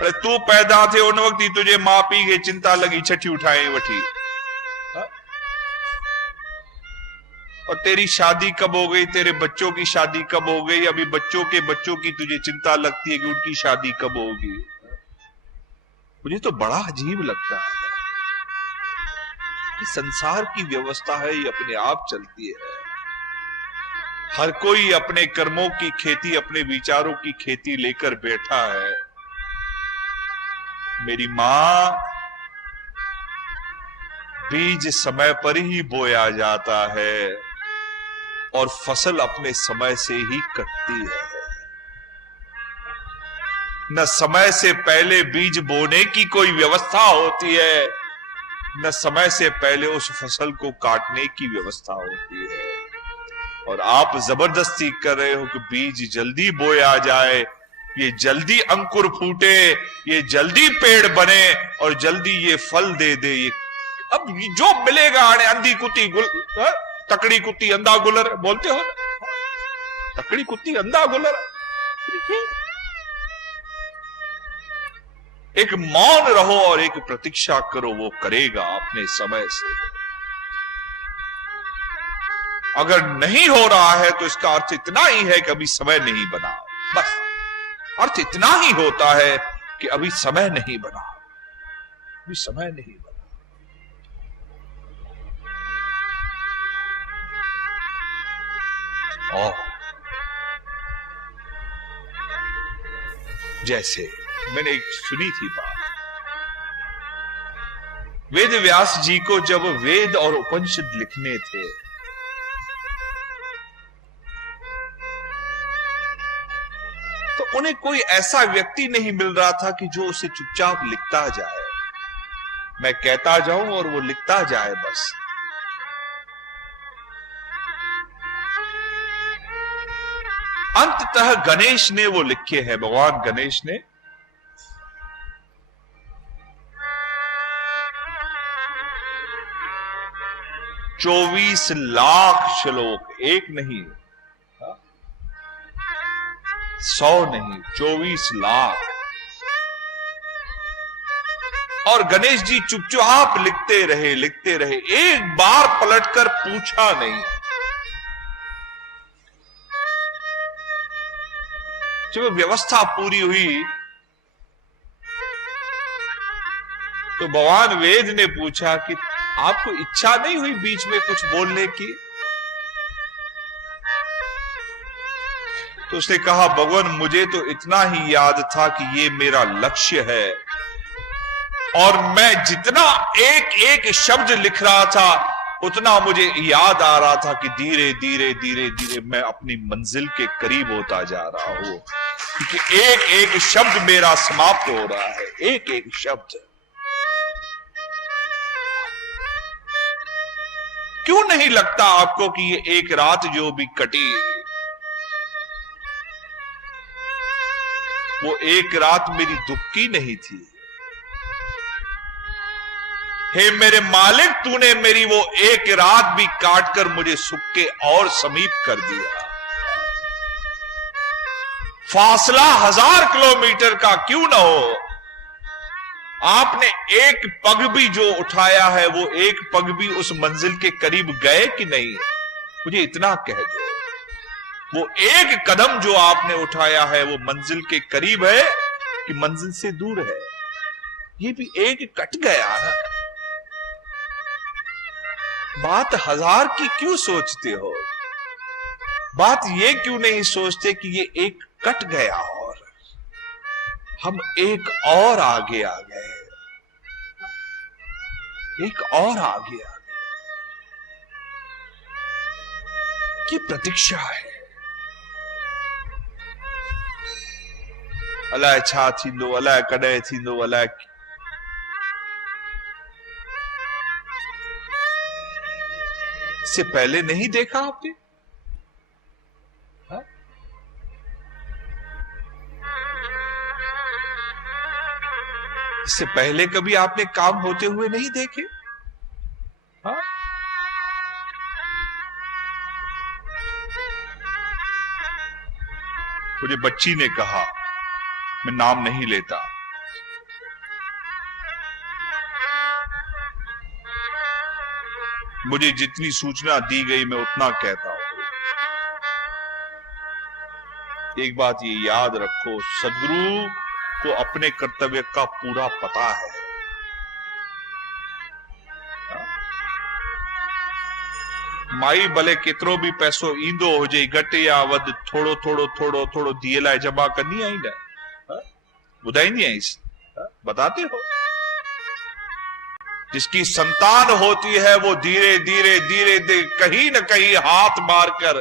अरे तू पैदा थे उन वक्त ही तुझे मां पी के चिंता लगी छठी उठाए वठी, और तेरी शादी कब हो गई, तेरे बच्चों की शादी कब हो गई, अभी बच्चों के बच्चों की तुझे चिंता लगती है कि उनकी शादी कब होगी। मुझे तो बड़ा अजीब लगता है कि संसार की व्यवस्था है ये अपने आप चलती है। हर कोई अपने कर्मों की खेती, अपने विचारों की खेती लेकर बैठा है। मेरी मां, बीज समय पर ही बोया जाता है और फसल अपने समय से ही कटती है। न समय से पहले बीज बोने की कोई व्यवस्था होती है, न समय से पहले उस फसल को काटने की व्यवस्था होती है। और आप जबरदस्ती कर रहे हो कि बीज जल्दी बोया जाए, ये जल्दी अंकुर फूटे, ये जल्दी पेड़ बने और जल्दी ये फल दे दे। ये अब जो मिलेगा आने अंधी कुत्ती तकड़ी कुत्ती अंधा गुलर बोलते हो ना, तकड़ी कुत्ती अंधा गुलर। एक मौन रहो और एक प्रतीक्षा करो, वो करेगा अपने समय से। अगर नहीं हो रहा है तो इसका अर्थ इतना ही है कि अभी समय नहीं बना, बस अर्थ इतना ही होता है कि अभी समय नहीं बना, अभी समय नहीं बना। और जैसे मैंने एक सुनी थी बात, वेद व्यास जी को जब वेद और उपनिषद लिखने थे तो उन्हें कोई ऐसा व्यक्ति नहीं मिल रहा था कि जो उसे चुपचाप लिखता जाए, मैं कहता जाऊं और वो लिखता जाए बस। अंततः गणेश ने वो लिखे हैं, भगवान गणेश ने। चौबीस लाख श्लोक, एक नहीं 100 नहीं 24 लाख। और गणेश जी चुपचाप लिखते रहे, लिखते रहे, एक बार पलटकर पूछा नहीं। जब व्यवस्था पूरी हुई तो भगवान वेद ने पूछा कि आपको इच्छा नहीं हुई बीच में कुछ बोलने की? तो उसने कहा, भगवान मुझे तो इतना ही याद था कि ये मेरा लक्ष्य है और मैं जितना एक एक शब्द लिख रहा था उतना मुझे याद आ रहा था कि धीरे धीरे धीरे धीरे मैं अपनी मंजिल के करीब होता जा रहा हूं, क्योंकि एक एक शब्द मेरा समाप्त हो रहा है, एक एक शब्द। क्यों नहीं लगता आपको कि ये एक रात जो भी कटी, वो एक रात मेरी दुख की नहीं थी? हे मेरे मालिक, तूने मेरी वो एक रात भी काटकर मुझे सुख के और समीप कर दिया। फासला 1000 किलोमीटर का क्यों ना हो, आपने एक पग भी जो उठाया है वो एक पग भी उस मंजिल के करीब गए कि नहीं? मुझे इतना कह दो, वो एक कदम जो आपने उठाया है वो मंजिल के करीब है कि मंजिल से दूर है? ये भी एक कट गया ना। बात 1000 की क्यों सोचते हो? बात ये क्यों नहीं सोचते कि ये एक कट गया और हम एक और आगे आ गए, एक और आगे आ गए। ये प्रतीक्षा है। अलाए छा थींदो, अलाए कॾहिं थींदो, अलाए इससे पहले नहीं देखा आपने? हा? इससे पहले कभी आपने काम होते हुए नहीं देखे? हा? मुझे बच्ची ने कहा, मैं नाम नहीं लेता, मुझे जितनी सूचना दी गई मैं उतना कहता हूं। एक बात ये याद रखो, सदगुरु को अपने कर्तव्य का पूरा पता है। माई भले केतिरो भी पैसो ईंदो हुजे, घटि या वधि, थोड़ो थोड़ो थोड़ो थोड़ो धीअ लाइ जमा कंदी आई न, बुधाईंदी आईस, बताते हो। जिसकी संतान होती है वो धीरे धीरे धीरे धीरे कहीं न कहीं हाथ मारकर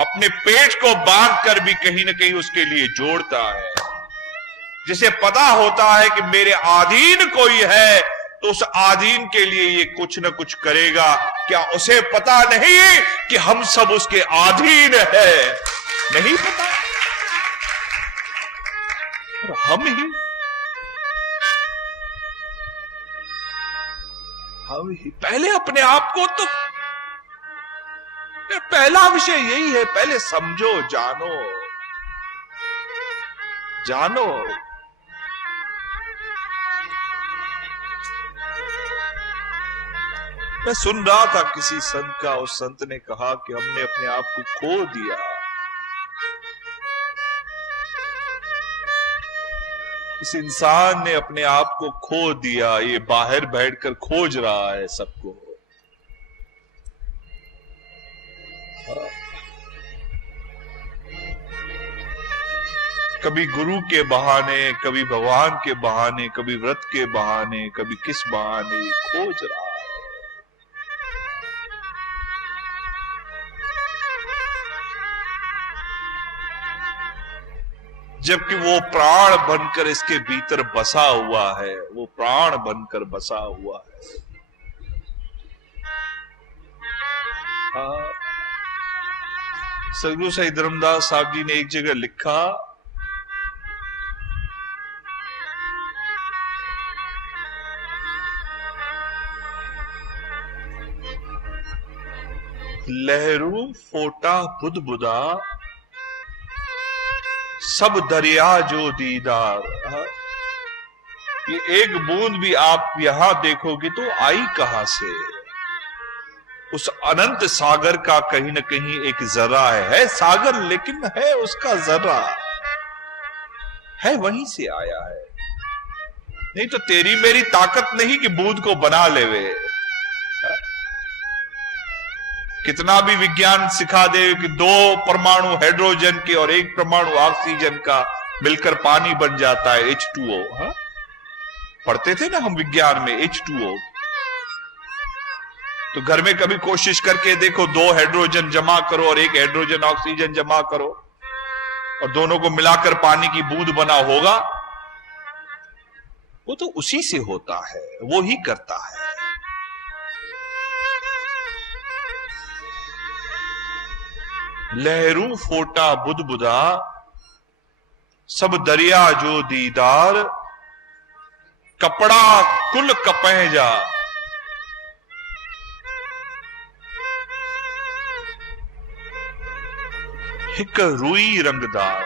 अपने पेट को बांधकर भी कहीं न कहीं उसके लिए जोड़ता है। जिसे पता होता है कि मेरे अधीन कोई है तो उस अधीन के लिए ये कुछ न कुछ करेगा। क्या उसे पता नहीं कि हम सब उसके अधीन है? नहीं पता। और हम ही पहले अपने आप को तो, पहला विषय यही है, पहले समझो, जानो जानो। मैं सुन रहा था किसी संत का, उस संत ने कहा कि हमने अपने आप को खो दिया। इस इंसान ने अपने आप को खो दिया, ये बाहर बैठकर खोज रहा है सबको। कभी गुरु के बहाने, कभी भगवान के बहाने, कभी व्रत के बहाने, कभी किस बहाने खोज रहा है। जबकि वो प्राण बनकर इसके भीतर बसा हुआ है, वो प्राण बनकर बसा हुआ है। सदगुरु साईं धर्मदास साहब जी ने एक जगह लिखा, लहरू फोटा बुध बुदा सब दरिया जो दीदार। ये एक बूंद भी आप यहां देखोगे तो आई कहां से? उस अनंत सागर का कहीं न कहीं एक जरा है सागर, लेकिन है उसका जरा है, वहीं से आया है। नहीं तो तेरी मेरी ताकत नहीं कि बूंद को बना लेवे। कितना भी विज्ञान सिखा दे कि 2 परमाणु हाइड्रोजन के और 1 परमाणु ऑक्सीजन का मिलकर पानी बन जाता है, H2O। पढ़ते थे ना हम विज्ञान में, H2O। तो घर में कभी कोशिश करके देखो, 2 हाइड्रोजन जमा करो और 1 हाइड्रोजन ऑक्सीजन जमा करो और दोनों को मिलाकर पानी की बूंद बना होगा? वो तो उसी से होता है, वो ही करता है। लहरू फोटा बुध बुदा सब दरिया जो दीदार, कपड़ा कुल कपह जा हिक रुई रंगदार।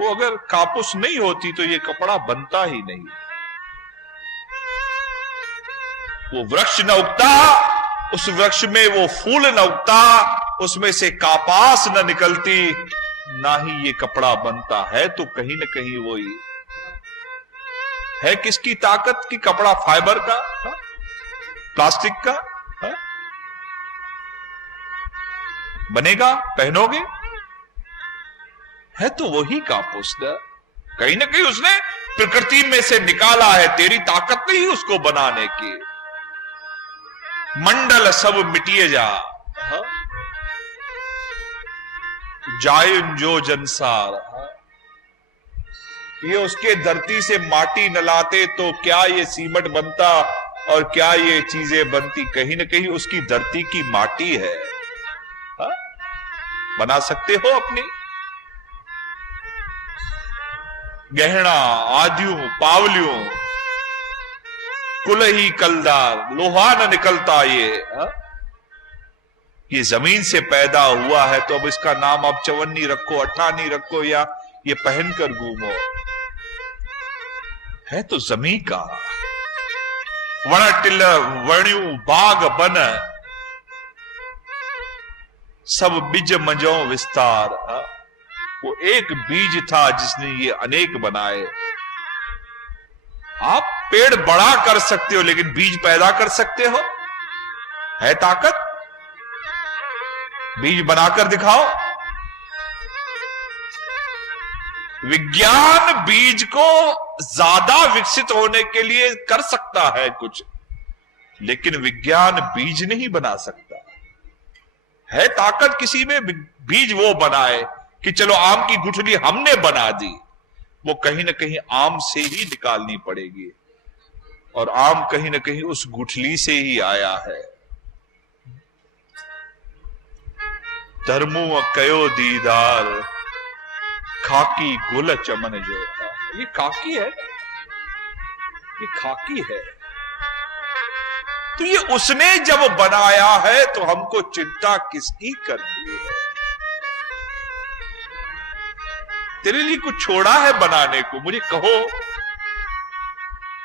वो अगर कापुस नहीं होती तो ये कपड़ा बनता ही नहीं। वो वृक्ष न उगता, उस वृक्ष में वो फूल न उगता, उसमें से कापास न निकलती, ना ही ये कपड़ा बनता है। तो कहीं न कहीं वही है। किसकी ताकत की? कपड़ा फाइबर का, प्लास्टिक का बनेगा, पहनोगे, है तो वही कापुस। कहीं न कहीं उसने प्रकृति में से निकाला है, तेरी ताकत नहीं उसको बनाने की। मंडल सब मिटिए जा जायुन जो जनसार। ये उसके धरती से माटी न लाते तो क्या ये सीमेंट बनता और क्या ये चीजें बनती? कहीं न कहीं उसकी धरती की माटी है। बना सकते हो अपनी गहना, आदियों, पावलियों, कुल ही कलदार, लोहा न निकलता ये जमीन से पैदा हुआ है। तो अब इसका नाम आप चवन्नी रखो, अठानी रखो या ये पहनकर घूमो, है तो जमीन का। वण टिल वणियूं बाग बन, सब बीज मंजो विस्तार। वो एक बीज था जिसने ये अनेक बनाए। आप पेड़ बड़ा कर सकते हो लेकिन बीज पैदा कर सकते हो? है ताकत? बीज बनाकर दिखाओ। विज्ञान बीज को ज्यादा विकसित होने के लिए कर सकता है कुछ, लेकिन विज्ञान बीज नहीं बना सकता। है ताकत किसी में, बीज वो बनाए कि चलो आम की गुठली हमने बना दी, वो कहीं ना कहीं आम से ही निकालनी पड़ेगी, और आम कहीं ना कहीं उस गुठली से ही आया है। धर्मो कयो दीदार खाकी गुल चमन जो। ये खाकी है, ये खाकी है। तो ये उसने जब बनाया है तो हमको चिंता किसकी करनी है? तेरे लिए कुछ छोड़ा है बनाने को, मुझे कहो।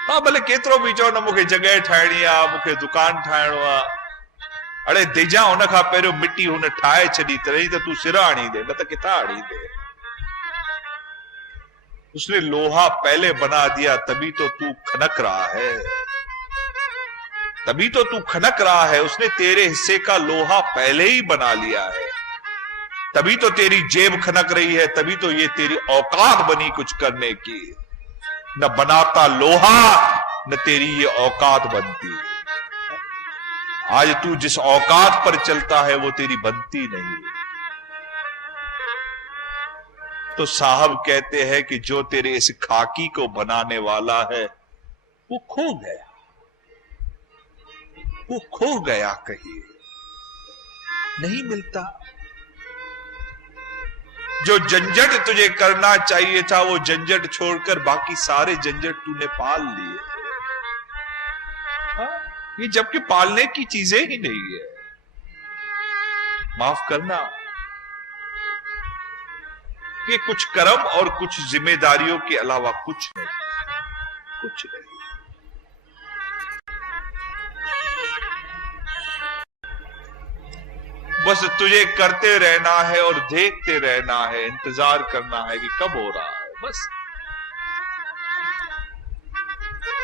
हाँ भले केतिरो भी चओ न मूंखे जगह ठाहिणी आहे, मूंखे दुकान ठाहिणो आहे। अड़े दिजा हुन खां पहिरियों मिट्टी हुन ठाहे छॾी, तॾहिं त तूं सिर आणी दे, न त किथां आणी दे। उसने लोहा पहले बना दिया, तभी तो तू खनक रहा है, तभी तो तू खनक रहा है। उसने तेरे हिस्से का लोहा पहले ही बना लिया है, तभी तो तेरी जेब खनक रही है, तभी तो ये तेरी औकात बनी कुछ करने की। न बनाता लोहा न तेरी ये औकात बनती। आज तू जिस औकात पर चलता है वो तेरी बनती नहीं। तो साहब कहते हैं कि जो तेरे इस खाकी को बनाने वाला है वो खो गया, वो खो गया, कहीं नहीं मिलता। जो झंझट तुझे करना चाहिए था वो झंझट छोड़कर बाकी सारे झंझट तूने पाल लिए। ये जबकि पालने की चीजें ही नहीं है। माफ करना, ये कुछ कर्म और कुछ जिम्मेदारियों के अलावा कुछ नहीं, कुछ नहीं। बस तुझे करते रहना है और देखते रहना है, इंतजार करना है कि कब हो रहा है, बस।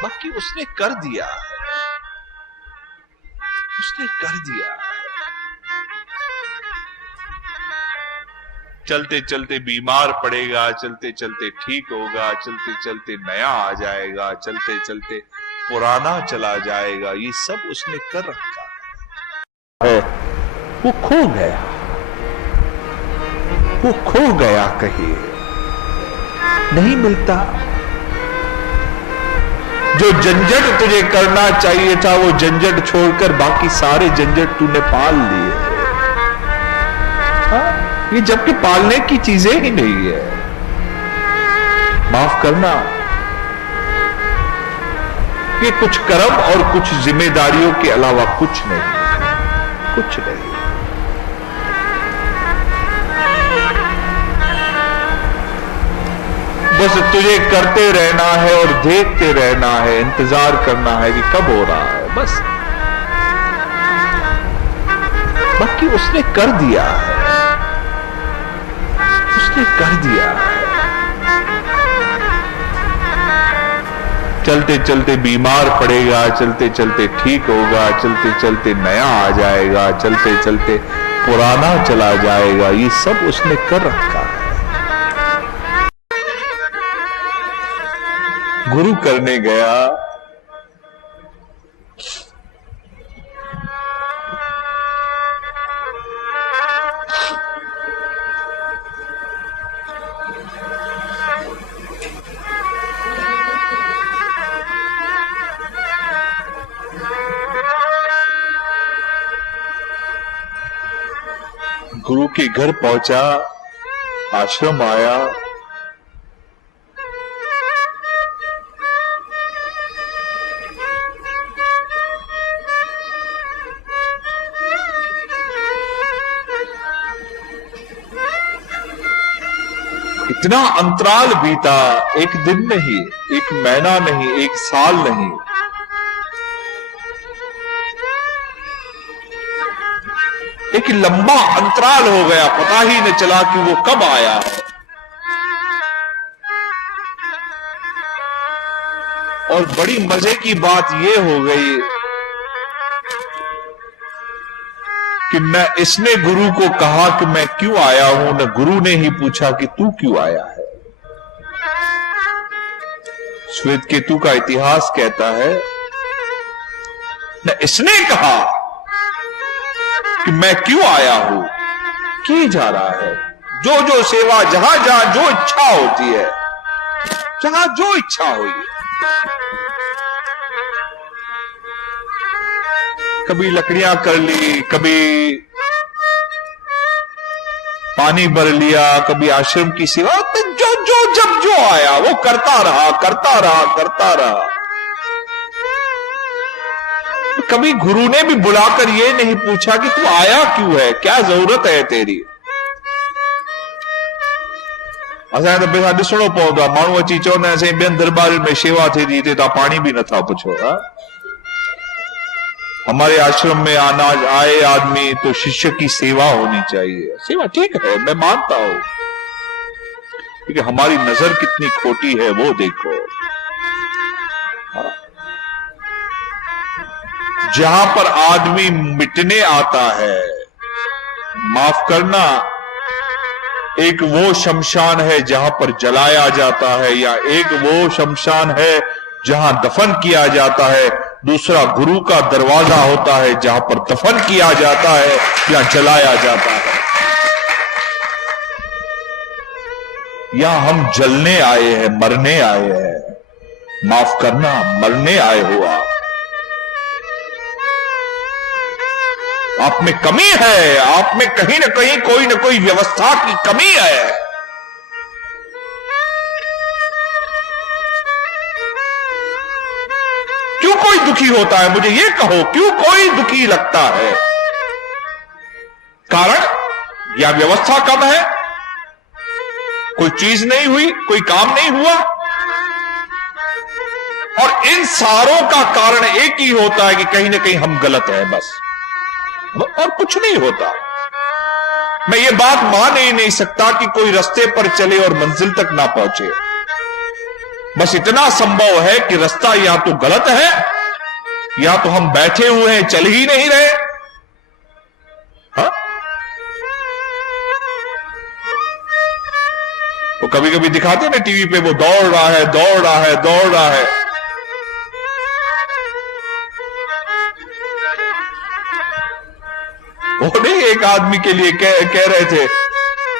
बाकी उसने कर दिया है, उसने कर दिया है। चलते चलते बीमार पड़ेगा, चलते चलते ठीक होगा, चलते चलते नया आ जाएगा, चलते चलते पुराना चला जाएगा। ये सब उसने कर रखा है। वो खो गया, वो खो गया, कहीं नहीं मिलता। जो झंझट तुझे करना चाहिए था वो झंझट छोड़कर बाकी सारे झंझट तूने पाल लिए। हाँ? ये जबकि पालने की चीजें ही नहीं है। माफ करना, ये कुछ कर्म और कुछ जिम्मेदारियों के अलावा कुछ नहीं, कुछ नहीं। बस तुझे करते रहना है और देखते रहना है, इंतजार करना है कि कब हो रहा है, बस। बाकी उसने कर दिया है, उसने कर दिया है। चलते चलते बीमार पड़ेगा, चलते चलते ठीक होगा, चलते चलते नया आ जाएगा, चलते चलते पुराना चला जाएगा। ये सब उसने कर रखा है। गुरु करने गया, गुरु के घर पहुंचा, आश्रम आया, इतना अंतराल बीता, एक दिन नहीं, एक महीना नहीं, एक साल नहीं, एक लंबा अंतराल हो गया, पता ही न चला कि वो कब आया है। और बड़ी मजे की बात यह हो गई कि न इसने गुरु को कहा कि मैं क्यों आया हूं, न गुरु ने ही पूछा कि तू क्यों आया है। श्वेत केतु का इतिहास कहता है, न इसने कहा कि मैं क्यों आया हूं, की जा रहा है जो जो सेवा, जहां जहां जो इच्छा होती है, जहां जो इच्छा हुई। कभी लकड़ियां कर ली, कभी पानी भर लिया, कभी आश्रम की सेवा, तो जो जब जो आया वो करता रहा, करता रहा, करता रहा। कभी गुरु ने भी बुलाकर ये नहीं पूछा कि तू आया क्यों है, क्या जरूरत है तेरी। असां तो पैसा ॾिसणो पवंदो आहे, माण्हू अची चवंदा आहिनि असांजी ॿियनि दरबारियुनि में शेवा थिए थी, हिते तव्हां पाणी बि नथा पुछो। हमारे आश्रम में अनाज आए आदमी तो शिष्य की सेवा होनी चाहिए। सेवा ठीक है, मैं मानता हूं, क्योंकि हमारी नजर कितनी खोटी है वो देखो। जहां पर आदमी मिटने आता है, माफ करना, एक वो शमशान है जहां पर जलाया जाता है, या एक वो शमशान है जहां दफन किया जाता है, दूसरा गुरु का दरवाजा होता है जहां पर दफन किया जाता है या जलाया जाता है। यहां हम जलने आए हैं, मरने आए हैं, माफ करना, मरने आए हो आप में कमी है, आप में कहीं ना कहीं कोई ना कोई व्यवस्था की कमी है। क्यों कोई दुखी होता है, मुझे यह कहो, क्यों कोई दुखी लगता है? कारण या व्यवस्था कम है, कोई चीज नहीं हुई, कोई काम नहीं हुआ। और इन सारों का कारण एक ही होता है कि कहीं ना कहीं हम गलत हैं, बस, और कुछ नहीं होता। मैं ये बात मान ही नहीं सकता कि कोई रास्ते पर चले और मंजिल तक ना पहुंचे। बस इतना संभव है कि रास्ता या तो गलत है, या तो हम बैठे हुए हैं, चल ही नहीं रहे। हाँ? वो कभी कभी दिखाते हैं ना टीवी पे, वो दौड़ रहा है, दौड़ रहा है, दौड़ रहा है। वो नहीं, एक आदमी के लिए कह रहे थे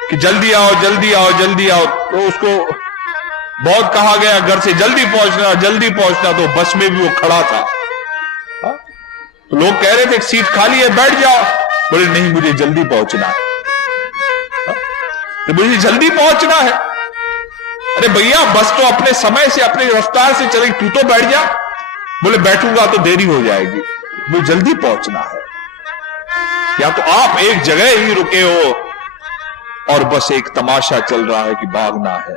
कि जल्दी आओ, जल्दी आओ, जल्दी आओ, तो उसको बहुत कहा गया घर से जल्दी पहुंचना, जल्दी पहुंचना, तो बस में भी वो खड़ा था। हा? तो लोग कह रहे थे सीट खाली है, बैठ जाओ। बोले नहीं, मुझे जल्दी पहुंचना है। तो मुझे जल्दी पहुंचना है। अरे भैया, बस तो अपने समय से, अपने रफ्तार से चलेगी, तू तो बैठ जा। बोले बैठूंगा तो देरी हो जाएगी, मुझे जल्दी पहुंचना है। या तो आप एक जगह ही रुके हो और बस एक तमाशा चल रहा है कि भागना है।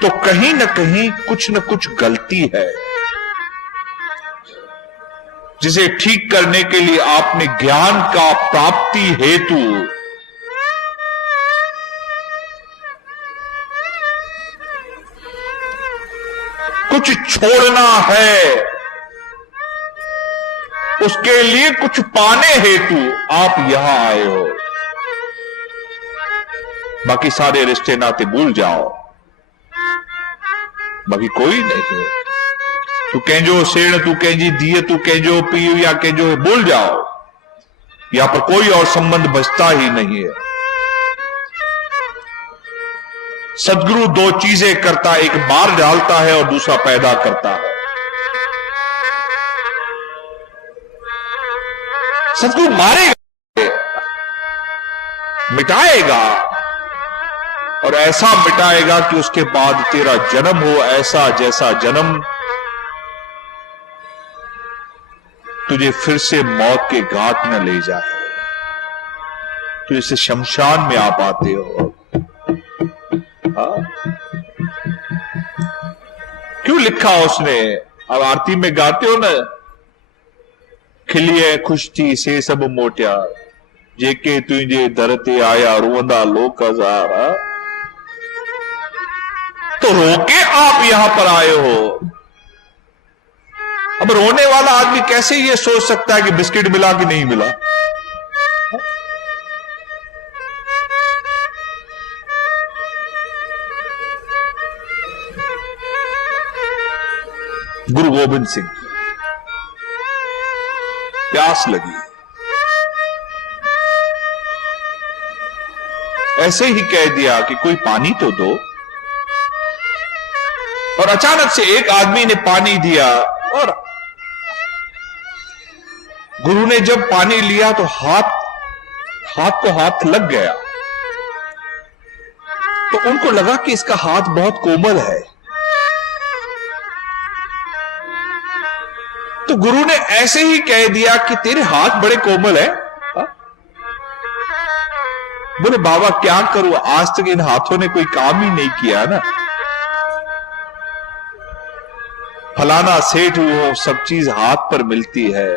तो कहीं न कहीं कुछ न कुछ गलती है, जिसे ठीक करने के लिए आपने ज्ञान का प्राप्ति हेतु कुछ छोड़ना है, उसके लिए कुछ पाने हेतु आप यहां आए हो। बाकी सारे रिश्ते नाते भूल जाओ, बाकी कोई नहीं। तू कंहिंजो सेण, तू कंहिंजी धीअ, तू कंहिंजो पीउ या कंहिंजो, भूल जाओ। यहां पर कोई और संबंध बचता ही नहीं है। सदगुरु दो चीजें करता है, एक मार डालता है और दूसरा पैदा करता है। सदगुरु मारेगा, मिटाएगा, और ऐसा मिटाएगा कि उसके बाद तेरा जन्म हो ऐसा जैसा जन्म तुझे फिर से मौत के घाट न ले जाए। तो इसे शमशान में आप आते हो। क्यों यूं लिखा उसने, अब आरती में गाते हो ना, खिलिए खुश थी से सब मोटिया, जेके तुझे धरते आया रोंदा लोक हजारा। तो रोके आप यहां पर आए हो। अब रोने वाला आदमी कैसे ये सोच सकता है कि बिस्किट मिला कि नहीं मिला? गुरु गोबिंद सिंह, प्यास लगी, ऐसे ही कह दिया कि कोई पानी तो दो। और अचानक से एक आदमी ने पानी दिया, और गुरु ने जब पानी लिया तो हाथ को हाथ लग गया। तो उनको लगा कि इसका हाथ बहुत कोमल है। तो गुरु ने ऐसे ही कह दिया कि तेरे हाथ बड़े कोमल है। बोले बाबा क्या करूं, आज तक इन हाथों ने कोई काम ही नहीं किया ना। फलाना सेठ वो सब चीज हाथ पर मिलती है।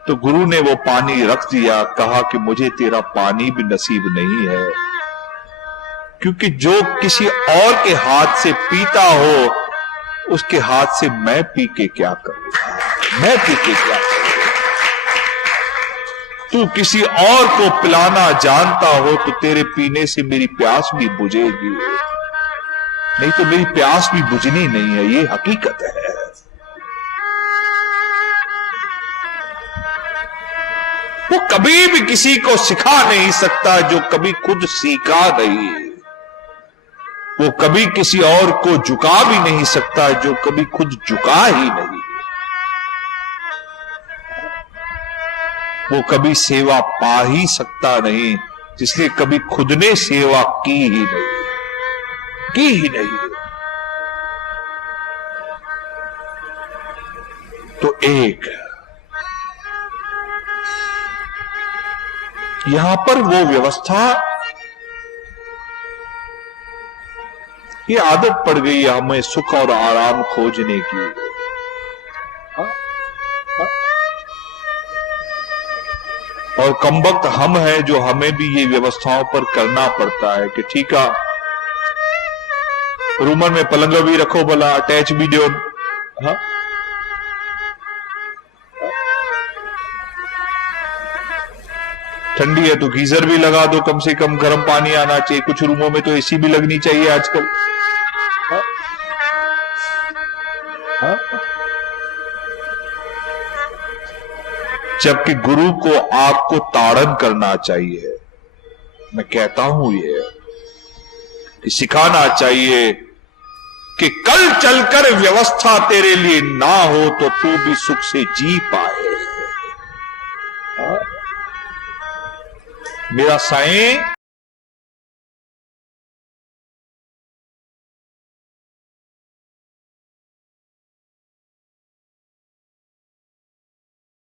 तो गुरु ने वो पानी रख दिया, कहा कि मुझे तेरा पानी भी नसीब नहीं है, क्योंकि जो किसी और के हाथ से पीता हो उसके हाथ से मैं पी के क्या करूं, मैं पी के क्या करूं। तू किसी और को पिलाना जानता हो तो तेरे पीने से मेरी प्यास भी बुझेगी, नहीं तो मेरी प्यास भी बुझनी नहीं है, ये हकीकत है। वो कभी भी किसी को सिखा नहीं सकता जो कभी खुद सीखा नहीं। वो कभी किसी और को झुका भी नहीं सकता जो कभी खुद झुका ही नहीं। वो कभी सेवा पा ही सकता नहीं जिसने कभी खुद ने सेवा की ही नहीं। तो एक यहां पर वो व्यवस्था, ये आदत पड़ गई है हमें सुख और आराम खोजने की। और कमबख्त हम हैं जो हमें भी ये व्यवस्थाओं पर करना पड़ता है कि ठीक है रूमन में पलंग भी रखो, भला अटैच भी दो। ठंडी है तो गीजर भी लगा दो, कम से कम गर्म पानी आना चाहिए। कुछ रूमों में तो एसी भी लगनी चाहिए आजकल। जबकि गुरु को आपको ताड़न करना चाहिए। मैं कहता हूं ये कि सिखाना चाहिए कि कल चलकर व्यवस्था तेरे लिए ना हो तो तू भी सुख से जी पाए। मेरा साईं